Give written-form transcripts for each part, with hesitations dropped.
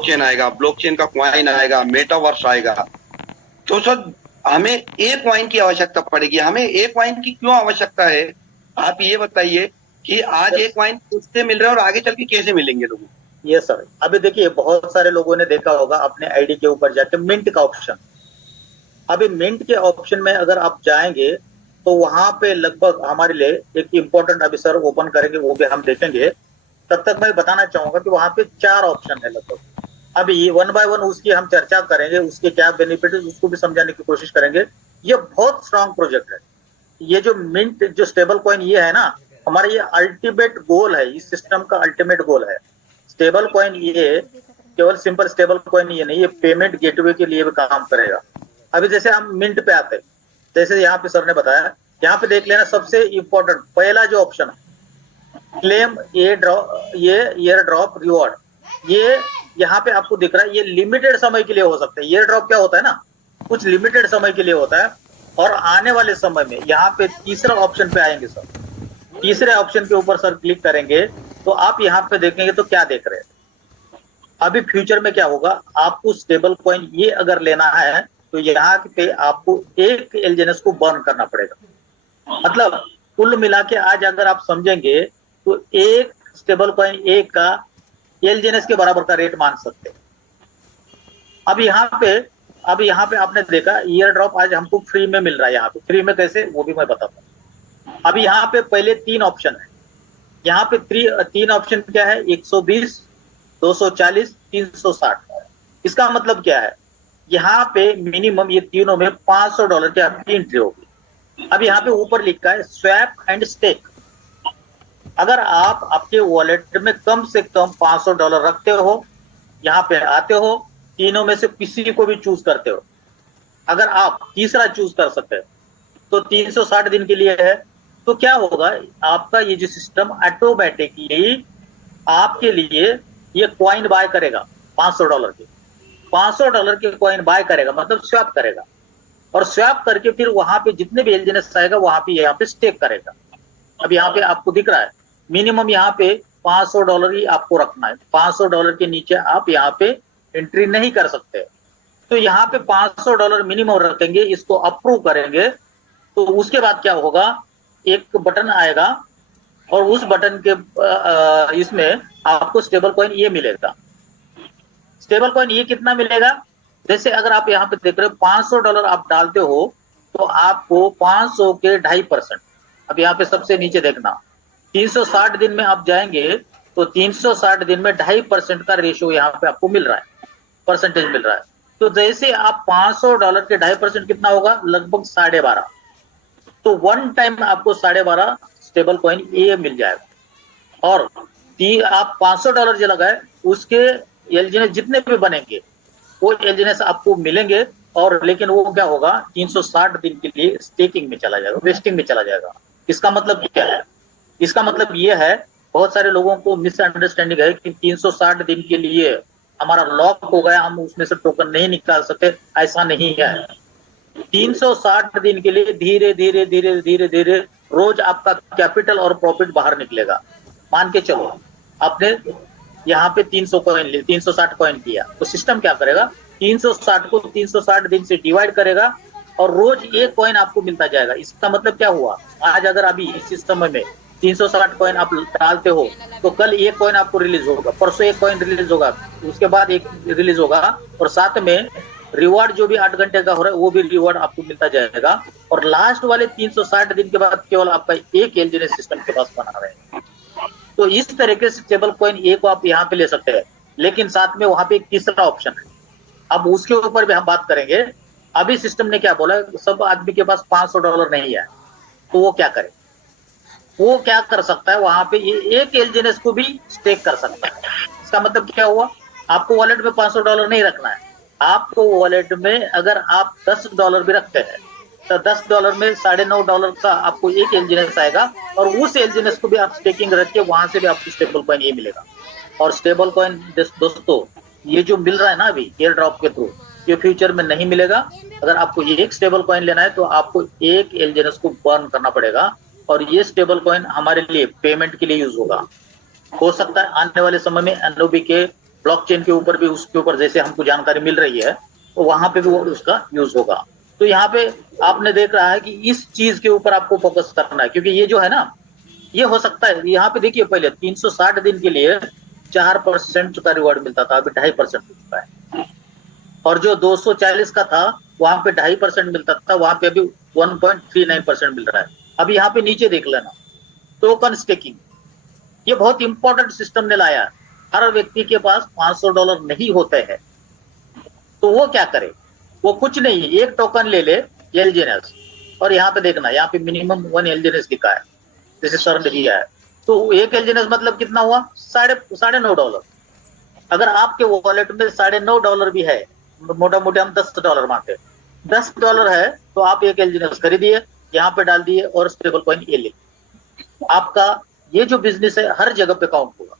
Blockchain आएगा, blockchain का coin आएगा, मेटावर्स आएगा। तो सर हमें एक कॉइन की आवश्यकता पड़ेगी। हमें एक कॉइन की क्यों आवश्यकता है, आप ये बताइए कि आज एक कॉइन किससे मिल रहा है और आगे चल के कैसे मिलेंगे लोगों को। ये सर अभी देखिए, बहुत सारे लोगों ने देखा होगा अपने आईडी के ऊपर जाके मिंट का ऑप्शन। अभी मिंट के ऑप्शन में अगर आप जाएंगे तो वहां पे लगभग हमारे लिए एक इंपॉर्टेंट, अभी सर ओपन करेंगे वो भी हम देखेंगे। तब तक मैं बताना चाहूंगा कि वहां पे 4 ऑप्शन है लगभग। अभी वन बाय वन उसकी हम चर्चा करेंगे, उसके क्या बेनिफिट है उसको भी समझाने की कोशिश करेंगे। ये बहुत स्ट्रांग प्रोजेक्ट है। ये जो मिंट जो स्टेबल कॉइन ये है ना, हमारा ये अल्टीमेट गोल है, इस सिस्टम का अल्टीमेट गोल है। स्टेबल कॉइन ये केवल सिंपल स्टेबल कॉइन ये नहीं, ये पेमेंट गेटवे के लिए भी काम करेगा। अभी जैसे हम मिंट पे आते हैं, जैसे यहाँ पे सर ने बताया, यहाँ पे देख लेना सबसे इंपॉर्टेंट पहला जो ऑप्शन है, क्लेम एयर ड्रॉप रिवॉर्ड। ये यहाँ पे आपको दिख रहा है, ये लिमिटेड समय के लिए हो सकता है। एयर ड्रॉप क्या होता है ना, कुछ लिमिटेड समय के लिए होता है। और आने वाले समय में यहाँ पे तीसरा ऑप्शन पे आएंगे सर, तीसरे ऑप्शन के ऊपर सर क्लिक करेंगे तो आप यहाँ पे देखेंगे तो क्या देख रहे हैं। अभी फ्यूचर में क्या होगा, आपको स्टेबल कॉइन ये अगर लेना है तो यहाँ पे आपको एक एलजीएनएस को बर्न करना पड़ेगा। मतलब कुल मिला के आज अगर आप समझेंगे तो एक स्टेबल कॉइन एक का एलजीएनएस के बराबर का रेट मान सकते हैं। अब यहाँ पे आपने देखा ईयर ड्रॉप आज हमको फ्री में मिल रहा है। यहाँ पे फ्री में कैसे वो भी मैं बताता हूँ। अभी यहाँ पे पहले 3 ऑप्शन है। यहाँ पे 3 ऑप्शन क्या है, 120, 240, 360। इसका मतलब क्या है, यहाँ पे मिनिमम ये तीनों में $500 की आपकी एंट्री होगी। अब यहाँ पे ऊपर लिखा है स्वैप एंड स्टेक। अगर आप आपके वॉलेट में कम से कम $500 रखते हो, यहाँ पे आते हो, तीनों में से किसी को भी चूज करते हो, अगर आप तीसरा चूज कर सकते हो तो 360 दिन के लिए है। तो क्या होगा, आपका ये जो सिस्टम ऑटोमेटिकली आपके लिए ये कॉइन बाय करेगा $500 के। $500 के कॉइन बाय करेगा मतलब स्वैप करेगा, और स्वैप करके फिर वहां पे जितने भी एलजीएनएस आएगा वहां पे यहाँ पे स्टेक करेगा। अब यहाँ पे आपको दिख रहा है मिनिमम यहाँ पे $500 ही आपको रखना है। $500 के नीचे आप यहाँ पे एंट्री नहीं कर सकते। तो यहाँ पे $500 मिनिमम रखेंगे, इसको अप्रूव करेंगे तो उसके बाद क्या होगा, एक बटन आएगा और उस बटन के इसमें आपको स्टेबल कॉइन ये मिलेगा। स्टेबल कॉइन ये कितना मिलेगा, जैसे अगर आप यहाँ पे देख रहे हो $500 आप डालते हो तो आपको 500 के 2.5%। अब यहाँ पे सबसे नीचे देखना, 360 दिन में आप जाएंगे तो 360 दिन में 2.5% का रेशियो यहाँ पे आपको मिल रहा है, परसेंटेज मिल रहा है। तो जैसे आप $500 के 2.5% कितना होगा, लगभग 12.5। तो वन टाइम आपको 12.5 स्टेबल कॉइन ये मिल जाएगा। और आप $500 जो लगाए उसके एलजीएनएस जितने भी बनेंगे वो एलजीएनएस आपको मिलेंगे। और लेकिन वो क्या होगा, 360 दिन के लिए स्टेकिंग में चला जाएगा, वेस्टिंग में चला जाएगा। इसका मतलब क्या है, इसका मतलब ये है, बहुत सारे लोगों को मिसअंडरस्टैंडिंग है कि 360 दिन के लिए हमारा लॉक हो गया, हम उसमें से टोकन नहीं निकाल सकते। ऐसा नहीं है। 360 दिन के लिए धीरे धीरे धीरे धीरे धीरे रोज आपका कैपिटल और प्रॉफिट बाहर निकलेगा। मान के चलो आपने यहाँ पे 360 कॉइन किया तो सिस्टम क्या करेगा, 360 को 360 दिन से डिवाइड करेगा और रोज एक कॉइन आपको मिलता जाएगा। इसका मतलब क्या हुआ, आज अगर अभी इस सिस्टम में 360 कॉइन आप डालते हो तो कल एक कॉइन आपको रिलीज होगा, परसों एक कॉइन रिलीज होगा, उसके बाद एक रिलीज होगा, और साथ में रिवॉर्ड जो भी 8 घंटे का हो रहा है वो भी रिवॉर्ड आपको मिलता जाएगा। और लास्ट वाले 360 दिन के बाद केवल आपका एक एलजीएनएस सिस्टम के पास बना रहेगा। तो इस तरीके से स्टेबल कॉइन ए को आप यहाँ पे ले सकते हैं। लेकिन साथ में वहां पे एक तीसरा ऑप्शन है, अब उसके ऊपर भी हम बात करेंगे। अभी सिस्टम ने क्या बोला, सब आदमी के पास $500 नहीं है तो वो क्या करे, वो क्या कर सकता है, वहां पे ये एक एलजीएनएस को भी स्टेक कर सकता है। इसका मतलब क्या हुआ, आपको वॉलेट में $500 नहीं रखना है। आपको वॉलेट में अगर आप $10 भी रखते हैं तो $10 में $9.5 का आपको एक एलजीएनएस आएगा, और उस एलजीएनएस को भी आप स्टेकिंग रख के वहां से भी आपको स्टेबल कॉइन ये मिलेगा। और स्टेबल कॉइन दोस्तों ये जो मिल रहा है ना अभी एयर ड्रॉप के थ्रू, ये फ्यूचर में नहीं मिलेगा। अगर आपको ये एक स्टेबल कॉइन लेना है तो आपको एक एलजीएनएस को बर्न करना पड़ेगा, और ये स्टेबल कॉइन हमारे लिए पेमेंट के लिए यूज होगा। हो सकता है आने वाले समय में एनओबी के ब्लॉकचेन के ऊपर भी उसके ऊपर जैसे हमको जानकारी मिल रही है तो वहां पे भी वो उसका यूज होगा। तो यहाँ पे आपने देख रहा है कि इस चीज के ऊपर आपको फोकस करना है, क्योंकि ये जो है ना, ये हो सकता है। यहाँ पे देखिए पहले 360 दिन के लिए 4% का रिवॉर्ड मिलता था, अभी 2.5% हो चुका है। और जो 240 का था वहां पे 2.5% मिलता था, वहां पे अभी 1.39% मिल रहा है। अभी यहाँ पे नीचे देख लेना, टोकन स्टेकिंग, ये बहुत इंपॉर्टेंट सिस्टम ने लाया। हर व्यक्ति के पास $500 नहीं होते हैं, तो वो क्या करे? वो कुछ नहीं, एक टोकन ले ले एलजीएनएस, और यहाँ पे देखना, यहाँ पे मिनिमम 1 एलजीएनएस लिखा है, जैसे सर ने दिया है। तो एक एलजीएनएस मतलब कितना हुआ? साढ़े $9। अगर आपके वॉलेट में $9.5 भी है, मोटा मोटे हम $10 मानते हैं, $10 है, तो आप एक एलजीएनएस खरीदिए, यहाँ पे डाल दिए और स्टेबल कॉइन ये ले। आपका ये जो बिजनेस है हर जगह पे काउंट होगा,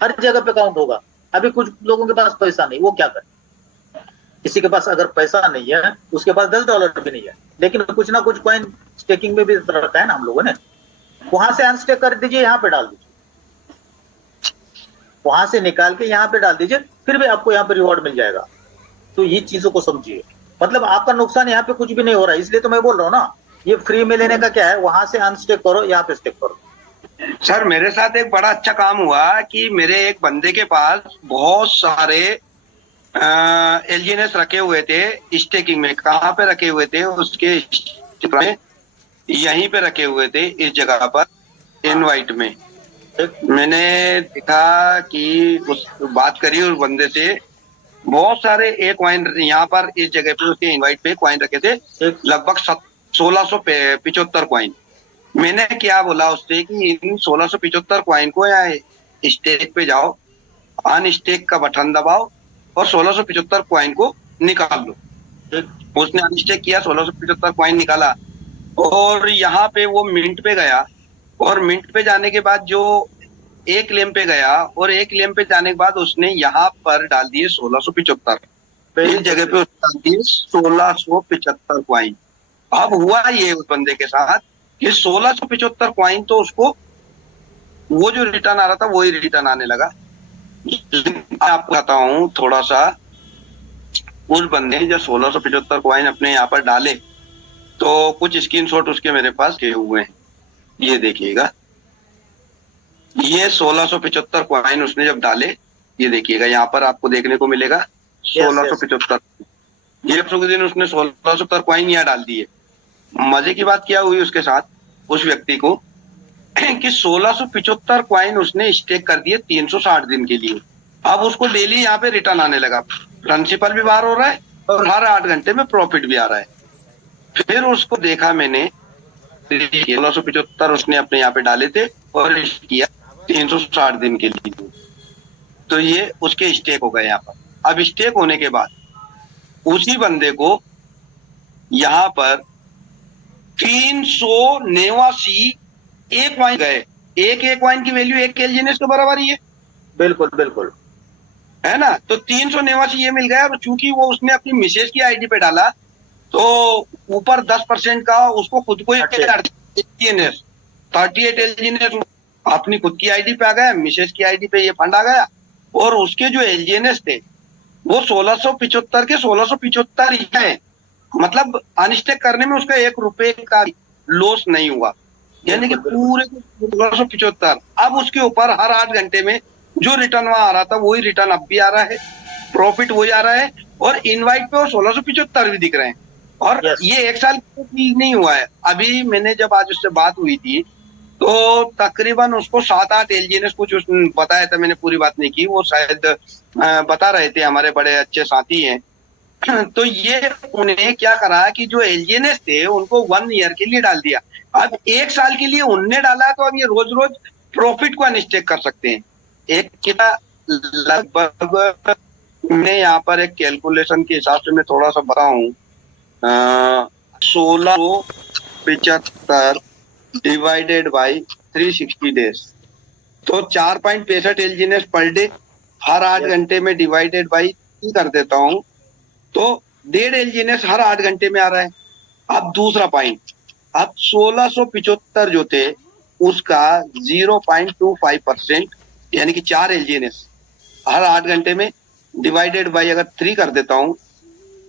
हर जगह पे काउंट होगा। अभी कुछ लोगों के पास पैसा नहीं, वो क्या करे? किसी के पास अगर पैसा नहीं है, उसके पास $10 भी नहीं है, लेकिन कुछ ना कुछ कॉइन स्टेकिंग में भी रखा है ना हम लोगों ने, वहां से अनस्टेक कर दीजिए, यहाँ पे डाल दीजिए, वहां से निकाल के यहाँ पे डाल दीजिए, फिर भी आपको यहाँ पे रिवॉर्ड मिल जाएगा। तो ये चीजों को समझिए, मतलब आपका नुकसान यहाँ पे कुछ भी नहीं हो रहा है। इसलिए तो मैं बोल रहा हूँ ना, ये फ्री में लेने का क्या है, वहां से अनस्टेक करो, यहाँ पे स्टेक करो। सर मेरे साथ एक बड़ा अच्छा काम हुआ कि मेरे एक बंदे के पास बहुत सारे एलजीएनएस रखे हुए थे स्टेकिंग में। कहाँ पे रखे हुए थे? उसके में यहीं पे रखे हुए थे, इस जगह पर इनवाइट में। मैंने देखा कि उस बात करी उस बंदे से, बहुत सारे एक कॉइन यहाँ पर इस जगह पे उसके इनवाइट पे कॉइन रखे थे, लगभग 1675 कॉइन। मैंने क्या बोला उससे कि इन 1675 कॉइन को यहाँ स्टेक पे जाओ, अनस्टेक का बटन दबाओ और 1675 कॉइन को निकाल लो। उसने अनस्टेक किया, 1675 कॉइन निकाला और यहाँ पे वो मिंट पे गया, और मिंट पे जाने के बाद जो एक लेम पे गया, और एक लेम पे जाने के बाद उसने यहाँ पर डाल दिए 1675। इस जगह पे उसने डाल दिए 1675 कॉइन। अब हुआ ये उस बंदे के साथ कि 1675 कॉइन तो उसको वो जो रिटर्न आ रहा था वही रिटर्न आने लगा। मैं आपको बताता हूँ थोड़ा सा, उस बंदे ने जब 1675 कॉइन अपने यहाँ पर डाले तो कुछ स्क्रीनशॉट उसके मेरे पास किए हुए हैं, ये देखिएगा। ये 1675 कॉइन उसने जब डाले, ये देखिएगा यहाँ पर आपको देखने को मिलेगा 1675। ये दिन उसने 1675 कॉइन यहाँ डाल दिए। मजे की बात क्या हुई उसके साथ, उस व्यक्ति को, कि 1675 कॉइन उसने स्टेक कर दिए 360 दिन के लिए। अब उसको डेली यहाँ पे रिटर्न आने लगा, प्रिंसिपल भी बाहर हो रहा है और हर 8 घंटे में प्रॉफिट भी आ रहा है। फिर उसको देखा मैंने, 1675 उसने अपने यहाँ पे डाले थे और किया 360 दिन के लिए, तो ये उसके स्टेक हो गए यहाँ पर। अब स्टेक होने के बाद उसी बंदे को यहाँ पर 389 एक कॉइन गए। एक कॉइन की वैल्यू एक एलजीएनएस के बराबर ही है। बिल्कुल बिल्कुल, है ना? तो 389 ये मिल गया। चूंकि वो उसने अपनी मिसेज की आईडी पे डाला तो ऊपर 10% का उसको खुद को 38 एलजीएनएस अपनी खुद की आईडी पे आ गया, मिसेज की आईडी पे ये फंड आ गया, और उसके जो एलजीएनएस थे वो 1675 के 1675 ही है। मतलब अनस्टेक करने में उसका ₹1 का लॉस नहीं हुआ, यानी कि पूरे 1675। अब उसके ऊपर हर 8 घंटे में जो रिटर्न वहां आ रहा था वही रिटर्न अब भी आ रहा है, प्रॉफिट वही आ रहा है, और इनवाइट पे वो 1675 भी दिख रहे हैं। और ये 1 साल नहीं हुआ है। अभी मैंने जब आज उससे बात हुई थी तो तकरीबन उसको 7-8 एलजीएनएस कुछ उसने बताया था, मैंने पूरी बात नहीं की, वो शायद बता रहे थे, हमारे बड़े अच्छे साथी हैं। तो ये उन्हें क्या करा कि जो एलजीएनएस थे उनको 1 ईयर के लिए डाल दिया। अब 1 साल के लिए उनने डाला, तो अब ये रोज रोज प्रॉफिट को अनस्टेक कर सकते हैं। एक कितना लगभग, मैं यहाँ पर एक कैलकुलेशन के हिसाब से मैं थोड़ा सा बताऊं, 1675 डिवाइडेड बाई 360 डेज, तो 4.65 एलजीएनएस पर डे, हर 8 घंटे में डिवाइडेड बाई कर देता हूं तो 1.5 एलजीएनएस हर 8 घंटे में आ रहा है। अब दूसरा पॉइंट, अब 1675 जो थे उसका 0.25% यानी कि 4 एलजीएनएस हर 8 घंटे में डिवाइडेड बाई अगर 3 कर देता हूँ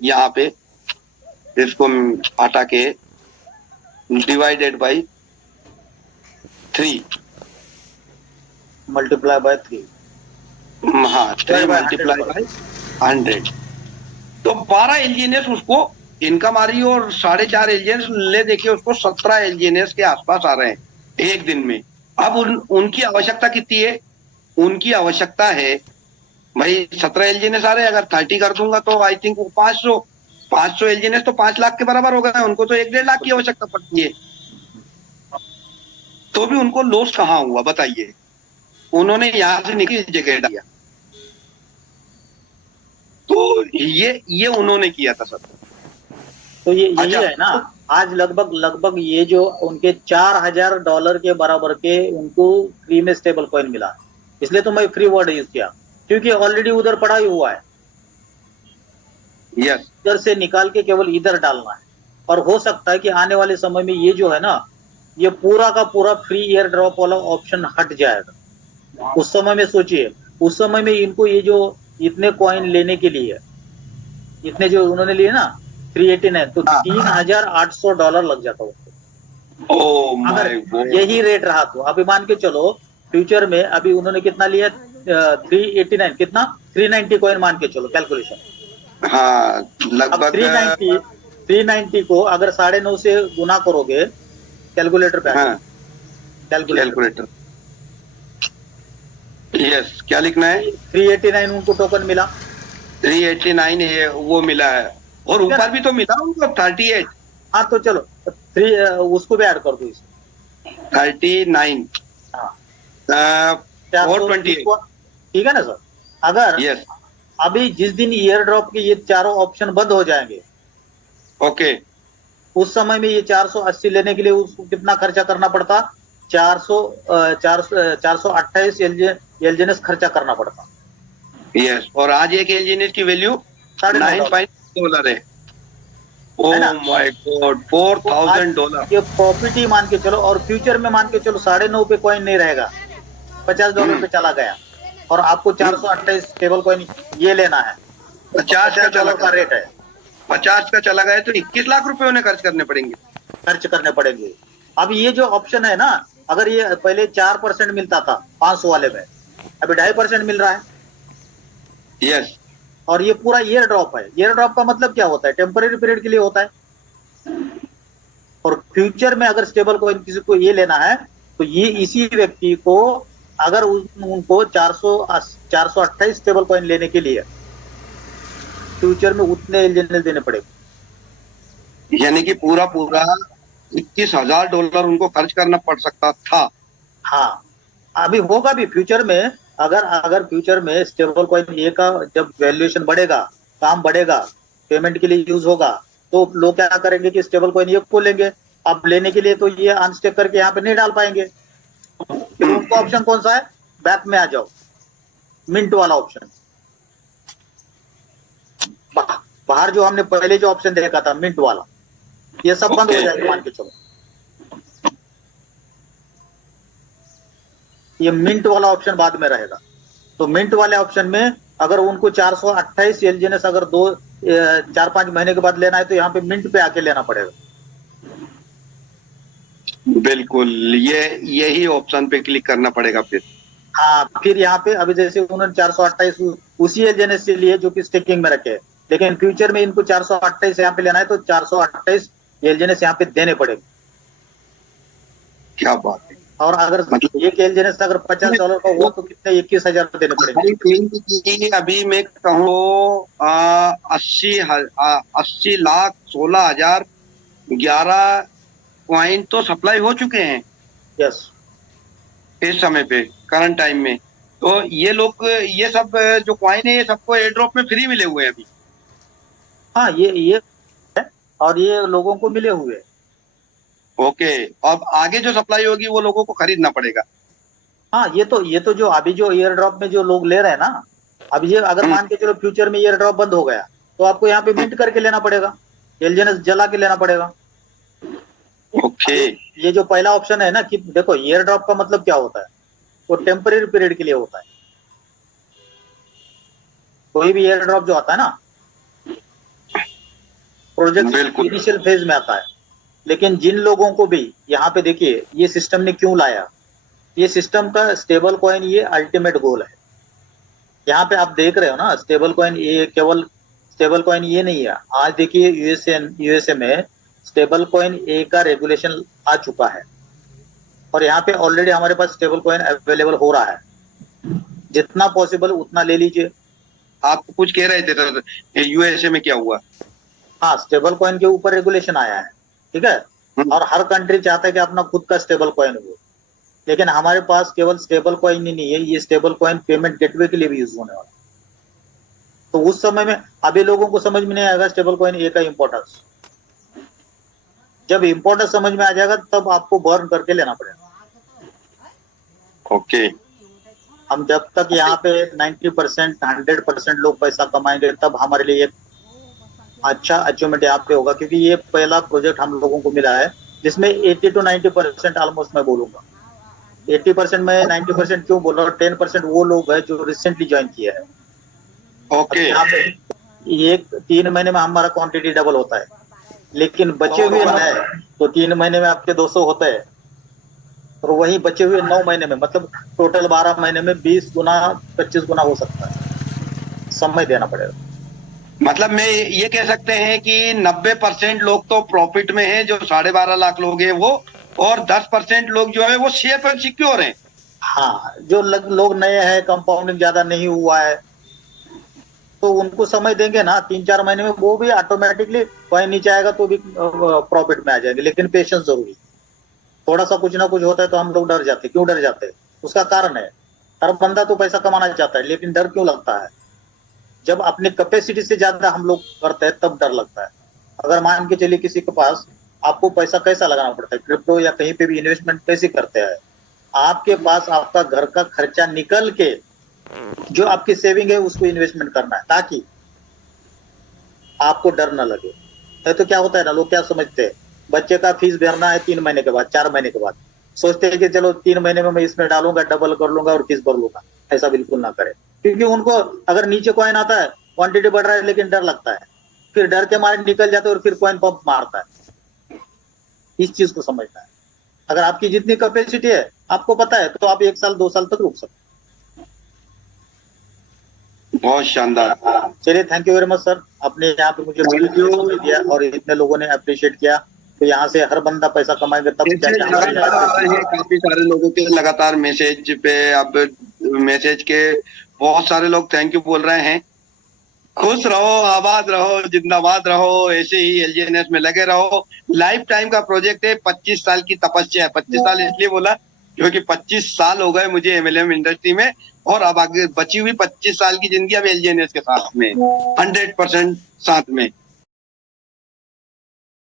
यहाँ पे, इसको हटा के डिवाइडेड बाई 3, मल्टीप्लाई बाय 3, हाँ 3 मल्टीप्लाई बाई 100, तो 12 एलजीएनएस उसको इनकम आ रही है, और 4.5 एलजीएनएस ले देखिए उसको 17 एलजीएनएस के आसपास आ रहे हैं एक दिन में। अब उनकी आवश्यकता कितनी है? उनकी आवश्यकता है भाई 17 एलजीएनएस आ रहे हैं, अगर 30 कर दूंगा तो आई थिंक वो 500 एलजीएनएस तो 5 लाख के बराबर हो गए, उनको तो 1-1.5 लाख की आवश्यकता पड़ती है, तो भी उनको लॉस कहाँ हुआ बताइए? उन्होंने यहां से निकली जगह डाला, तो ये उन्होंने किया था सब। तो ये यही अच्छा, है ना, आज लगभग ये जो उनके $4000 के बराबर के उनको फ्री में स्टेबल कॉइन मिला, इसलिए तो मैं फ्री वर्ड यूज किया, क्योंकि ऑलरेडी उधर पड़ा ही हुआ है, यस इधर से निकाल के केवल इधर डालना है। और हो सकता है कि आने वाले समय में ये जो है ना, ये पूरा का पूरा फ्री एयर ड्रॉप वाला ऑप्शन हट जाएगा। उस समय में सोचिए, उस समय में इनको ये जो इतने कॉइन लेने के लिए, इतने जो उन्होंने लिए ना 389, तो हाँ। $3800 लग जाता उसको। ओ अगर माय गॉड, यही रेट रहा तो अभी मान के चलो फ्यूचर में, अभी उन्होंने कितना लिया, 389 कितना 390 कॉइन मान के चलो कैलकुलेशन। हाँ अब लगभग 390 को अगर 9.5 से गुना करोगे, कैलकुलेटर पे हाँ कैलकुलेटर, कैलकुलेटर, यस क्या लिखना है? 389 उनको टोकन मिला। 389 है वो मिला है, और ऊपर भी तो मिला उनको 38, हाँ तो चलो 3 उसको भी ऐड कर दो इसमें। 39, हाँ 428, ठीक है ना सर। अगर यस अभी जिस दिन ईयर ड्रॉप के ये चारों ऑप्शन बंद हो जाएंगे, ओके, उस समय में ये 480 लेने के लिए उसको कितना खर्चा करना पड़ता, 428 एलजीएनएस खर्चा करना पड़ता। यस, और आज एक इंजीनियर की वैल्यू $9.5 है। ओ है ना? My God, $4000। ये प्रॉफिट मान के चलो, और फ्यूचर में मान के चलो 9.5 पे कॉइन नहीं रहेगा, $50 पे चला गया, और आपको 428 स्टेबल कॉइन ये लेना है, $50 का रेट है, 50 का चला गया तो 21 लाख रुपए उन्हें खर्च करने पड़ेंगे, खर्च करने पड़ेंगे। अब ये जो ऑप्शन है ना, अगर ये पहले 4% मिलता था 500 वाले में, अभी 2.5% मिल रहा है। यस और ये पूरा ईयर ड्रॉप है। ईयर ड्रॉप का मतलब क्या होता है, टेम्पररी पीरियड के लिए होता है। और फ्यूचर में अगर स्टेबल कॉइन किसी को ये लेना है, तो ये इसी व्यक्ति को अगर उनको 428 स्टेबल कॉइन लेने के लिए फ्यूचर में उतने एलजीएनएस देने पड़ेंगे, यानी कि पूरा $21,000 उनको खर्च करना पड़ सकता था। हाँ अभी होगा भी फ्यूचर में। अगर फ्यूचर में स्टेबल कॉइन ए का जब वैल्यूएशन बढ़ेगा, काम बढ़ेगा, पेमेंट के लिए यूज होगा, तो लोग क्या करेंगे कि स्टेबल कॉइन ए को लेंगे। अब लेने के लिए तो ये अनस्टेक करके यहाँ पे नहीं डाल पाएंगे, तो उनका ऑप्शन कौन सा है, बैक में आ जाओ, मिंट वाला ऑप्शन। बाहर जो हमने पहले जो ऑप्शन देखा था मिंट वाला, ये सब बंद हो जाएगा मान के चलो। ये मिंट वाला ऑप्शन बाद में रहेगा। तो मिंट वाले ऑप्शन में अगर उनको 428 एलजीएनएस अगर 4-5 महीने के बाद लेना है, तो यहाँ पे मिंट पे आके लेना पड़ेगा। बिल्कुल, यही ऑप्शन पे क्लिक करना पड़ेगा फिर। हाँ फिर यहाँ पे अभी जैसे उन्होंने 428 उसी एलजीएनएस से लिए जो कि स्टेकिंग में रखे, लेकिन फ्यूचर में इनको 428 यहाँ पे लेना है, तो 428 एलजीएनएस यहाँ पे देने पड़ेगा। क्या बात है। और अगर मतलब एक एलजीएनएस अगर $50 का हुआ तो कितने 21,000 देने पड़ेंगे। अभी मैं कहूँ 80,16,11 कॉइन तो सप्लाई हो चुके हैं यस, इस समय पे करंट टाइम में। तो ये लोग ये सब जो कॉइन है ये सबको एयर ड्रॉप में फ्री मिले हुए हैं अभी। हाँ ये और ये लोगों को मिले हुए। ओके, अब आगे जो सप्लाई होगी वो लोगों को खरीदना पड़ेगा। हाँ ये तो जो अभी जो एयर ड्रॉप में जो लोग ले रहे हैं ना, अब ये अगर मान के चलो फ्यूचर में एयर ड्रॉप बंद हो गया, तो आपको यहाँ पे मिंट करके लेना पड़ेगा, एलजीएनएस जला के लेना पड़ेगा। ओके, ये जो पहला ऑप्शन है ना कि देखो एयर ड्रॉप का मतलब क्या होता है, वो टेम्पररी पीरियड के लिए होता है। कोई भी एयर ड्रॉप जो आता है ना, प्रोजेक्ट बिल्कुल। इनिशियल फेज में आता है। लेकिन जिन लोगों को भी यहाँ पे देखिए ये सिस्टम ने क्यों लाया, ये सिस्टम का स्टेबल कॉइन ये अल्टीमेट गोल है। यहाँ पे आप देख रहे हो ना, स्टेबल कॉइन ये केवल स्टेबल कॉइन ये नहीं है। आज देखिए यूएसए में स्टेबल कॉइन ए का रेगुलेशन आ चुका है और यहाँ पे ऑलरेडी हमारे पास स्टेबल कॉइन अवेलेबल हो रहा है। जितना पॉसिबल उतना ले लीजिए। आप कुछ कह रहे थे तो यूएसए में क्या हुआ? हाँ, स्टेबल कॉइन के ऊपर रेगुलेशन आया है, ठीक है। और हर कंट्री चाहता है कि अपना खुद का स्टेबल कॉइन हो, लेकिन हमारे पास केवल स्टेबल कॉइन ही नहीं है, ये स्टेबल कॉइन पेमेंट गेटवे के लिए भी यूज होने वाला है। तो उस समय में अभी लोगों को समझ में नहीं आएगा स्टेबल कॉइन ए का इंपॉर्टेंस। जब इंपॉर्टेंस समझ में आ जाएगा तब आपको बर्न करके लेना पड़ेगा। ओके। हम जब तक यहाँ पे 90% 100% लोग पैसा कमाएंगे तब हमारे लिए एक अच्छा अचीवमेंट यहाँ पे होगा, क्योंकि ये पहला प्रोजेक्ट हम लोगों को मिला है जिसमें 80 to 90% ऑलमोस्ट मैं बोलूंगा। 80% में 90% क्यों बोल रहा हूँ, 10% वो लोग हैं जो रिसेंटली ज्वाइन किए हैं। ओके। यहाँ पे एक 3 महीने में हमारा क्वांटिटी डबल होता है, लेकिन बचे हुए है तो 3 महीने में आपके 200 होते हैं और वही बचे हुए 9 महीने में, मतलब टोटल 12 महीने में 20 गुना 25 गुना हो सकता है। समय देना पड़ेगा। मतलब मैं ये कह सकते हैं कि 90% लोग तो प्रॉफिट में हैं, जो 12.5 लाख लोग हैं वो, और 10% लोग जो है वो सेफ एंड सिक्योर हैं। हाँ, जो लोग नए हैं, कंपाउंडिंग ज्यादा नहीं हुआ है, तो उनको समय देंगे ना 3-4 महीने में, वो भी ऑटोमेटिकली कहीं नीचे आएगा तो भी प्रॉफिट में आ जाएंगे। लेकिन पेशेंस जरूरी। थोड़ा सा कुछ ना कुछ होता है तो हम लोग डर जाते हैं। क्यों डर जाते हैं? उसका कारण है, हर बंदा तो पैसा कमाना चाहता है, लेकिन डर क्यों लगता है? जब अपनी कैपेसिटी से ज्यादा हम लोग करते हैं तब डर लगता है। अगर मान के चलिए किसी के पास, आपको पैसा कैसा लगाना पड़ता है, क्रिप्टो या कहीं पे भी इन्वेस्टमेंट कैसे करते हैं, आपके पास आपका घर का खर्चा निकल के जो आपकी सेविंग है उसको इन्वेस्टमेंट करना है, ताकि आपको डर ना लगे। तो क्या होता है ना, लोग क्या समझते हैं, बच्चे का फीस भरना है 3 महीने के बाद, 4 महीने के बाद, सोचते हैं कि चलो 3 महीने में मैं इसमें डालूंगा, डबल कर लूंगा और फीस भर लूंगा। ऐसा बिल्कुल ना करें, क्योंकि उनको अगर नीचे कॉइन आता है, क्वांटिटी बढ़ रहा है लेकिन डर लगता है, फिर डर के मारे निकल जाते हैं और फिर कॉइन पंप मारता है। इस चीज को समझना है। अगर आपकी जितनी कैपेसिटी है आपको पता है तो आप 1 साल 2 साल तक रुक सकते। बहुत शानदार। चलिए, thank you very much sir, आपने यहाँ पे मुझे समय दिया और इतने लोगों ने अप्रिशिएट किया। तो यहाँ से हर बंदा पैसा कमाएगा तब काफी सारे लोगों के लगातार मैसेज पे, अब मैसेज के बहुत सारे लोग थैंक यू बोल रहे हैं। खुश रहो, आबाद रहो, जिंदाबाद रहो, ऐसे ही एलजीएनएस में लगे रहो। लाइफ टाइम का प्रोजेक्ट है, 25 साल की तपस्या है। 25 साल इसलिए बोला क्योंकि 25 साल हो गए मुझे एमएलएम इंडस्ट्री में, और अब आगे बची हुई 25 साल की जिंदगी अब एलजीएनएस के साथ में 100% साथ में।